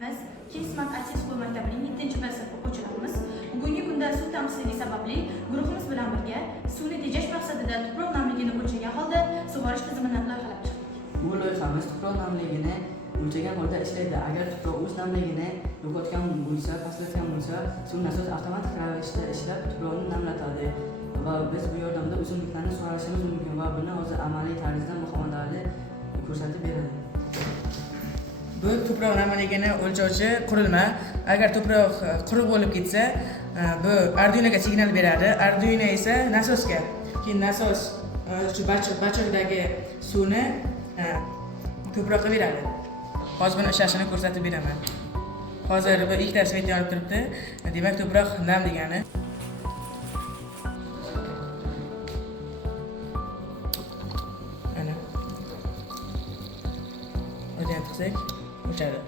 Biz Kismat Atletik maktabining 7-b sinf o'quvchilarimiz bugungi kunda suv tamizligi sababli guruhimiz bilan birga suvni tejash maqsadida tuproq namligini o'lchagan holda sug'orish tizimini loyihalab chiqdik. Bu loyihamiz tuproq namligini o'lchagan holda ishlaydi. Agar tuproq o'z namligini yo'qotgan bo'lsa, pastlatgan bo'lsa, suv nasos avtomatik ravishda ishlab tuproqni namlatadi va biz bu yordamda o'simliklarni sug'orishimiz mumkin va buni hozir amaliy tarzda muhodarali ko'rsatib beradi. Bu tuproq namligini o'lchovchi qurilma. Agar tuproq quruq bo'lib ketsa, bu Arduinoga signal beradi. Arduino esa nasosga. Keyin nasos shu bachadagi suvni tuproqqa beradi. Hozir buni ishlashini ko'rsatib beraman. Hozir bu ikkita svet yonib turibdi. Demak, tuproq nam degani. Mana. O'chirib o'chadi.